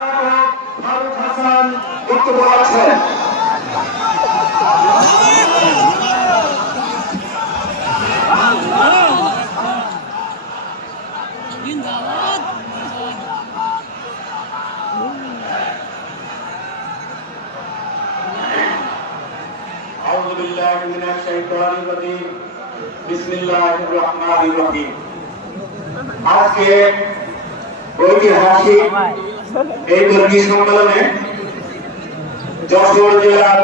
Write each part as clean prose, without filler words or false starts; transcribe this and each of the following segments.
ফারুক হাসান বক্তব্য রাখছেন। أعوذ بالله من الشيطان الرجيم بسم الله الرحمن الرحيم আজকে ঐতিহাসিক এই কর্মী সম্মেলনে যশোর জেলার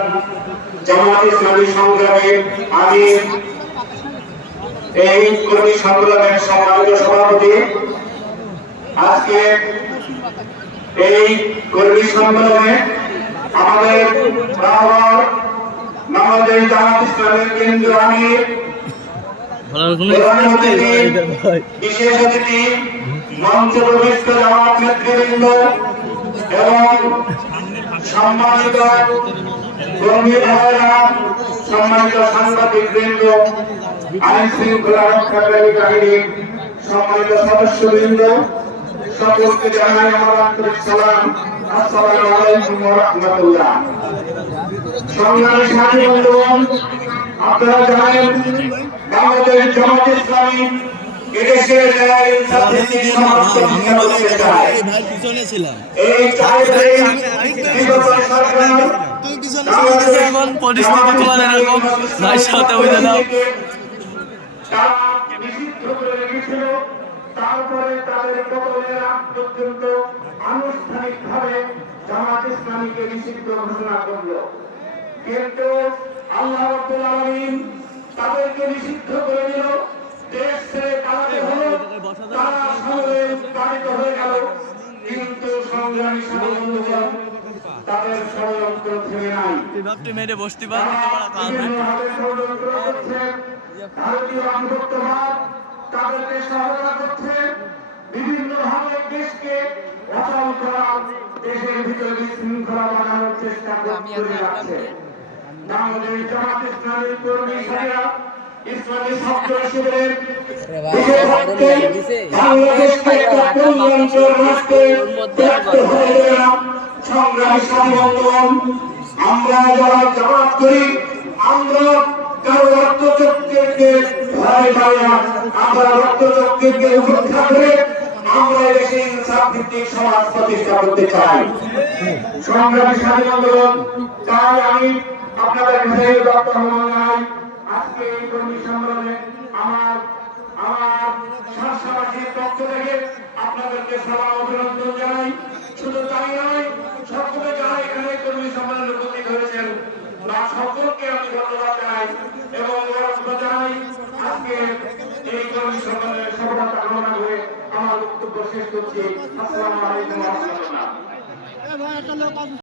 জামাত ইসলামী সংগ্রামের আমির এই কর্মী সংগ্রামের সম্মানিত সভাপতি আজকে এই কর্মী সম্মেলনে আমাদের বাংলাদেশ জামাত ইসলামের কেন্দ্রীয় আমির বিশেষ অতিথি মঞ্চে প্রবিষ্ট জামাত নেতৃবৃন্দ এবং সম্মানিত কর্মী ভাইয়েরা, সম্মানিত সাংবাদিক বৃন্দ, আইন শৃঙ্খলা রক্ষাকারী বাহিনীর সম্মানিত সদস্যবৃন্দ, সকলকে জানাই আমার আন্তরিক সালাম। আসসালামু আলাইকুম ওয়া রাহমাতুল্লাহ। সংগ্রামী সাথী বন্ধুগণ, আপনারা জানেন বাংলাদেশ জামাত ইসলামী এদেশের ন্যায় ইনসাফ ভিত্তিক সমাজ প্রতিষ্ঠা করতে চায়। এই চাইলেই বিগত সরকার এখন পরিস্থিতি তোমার এরকম ভাই সাথে হয়ে গেল। তারা নিষিদ্ধ করে রেখেছিল, তারপরে তাদের পতনের আগ পর্যন্ত আনুষ্ঠানিকভাবে জামাত ইসলামীকে নিষিদ্ধ ঘোষণা করলো। কিন্তু আল্লাহ রাব্বুল আলামিন তাদেরকে নিষিদ্ধ করে দিল, দেশ ছেড়ে পালাতে হলো, তারা সময়ে উৎপাদিত হয়ে গেল। কিন্তু সংগ্রামী সাথী বন্ধুগণ, তাদের ষড়যন্ত্র থেমে নাই। মেরে বসতে পারবে বিভিন্নভাবে ষড়যন্ত্র করছে, ভারতীয় আধিপত্যবাদ তাদেরকে সহায়তা করছে, বিভিন্নভাবে দেশকে অচল করার, দেশের ভিতরে বিশৃঙ্খলা বানানোর চেষ্টা করে যাচ্ছে। বাংলাদেশ জামাত ইসলামীর কর্মী সাথীরা ইসলামী ছাত্র শিবিরের বাংলাদেশকে একটা কল্যাণকর রাষ্ট্রে ব্যক্ত হয়ে গেলাম। সংগ্রামী সাথী বন্ধুগণ, আমরা যারা জামাত করি, আমরা কারো রক্তচক্ষুকে ভয় পাই না, আমরা রক্তচক্ষুকে উপেক্ষা করে আমরা দেশে ইনসাফ ভিত্তিক সমাজ প্রতিষ্ঠা করতে চাই। সংগ্রামী সাথী বন্ধুগণ, তাই আমি আপনাদের কাছে জানাই, আজকে এই কর্মী সম্মেলনে আমার শাসনবাসীর পক্ষ থেকে আপনাদেরকে সবার অভিনন্দন জানাই। শুধু তাই নয়, সকলে যারা এখানে কর্মী সম্মেলনে উপস্থিত হয়েছেন বা সকলকে আমি ধন্যবাদ জানাই এবং মোবারকবাদ জানাই। আজকে এই কর্মী সম্মেলনের সফলতা কামনা করে আমার বক্তব্য শেষ করছি। আসসালামু আলাইকুম ওয়া রাহমাতুল্লাহ।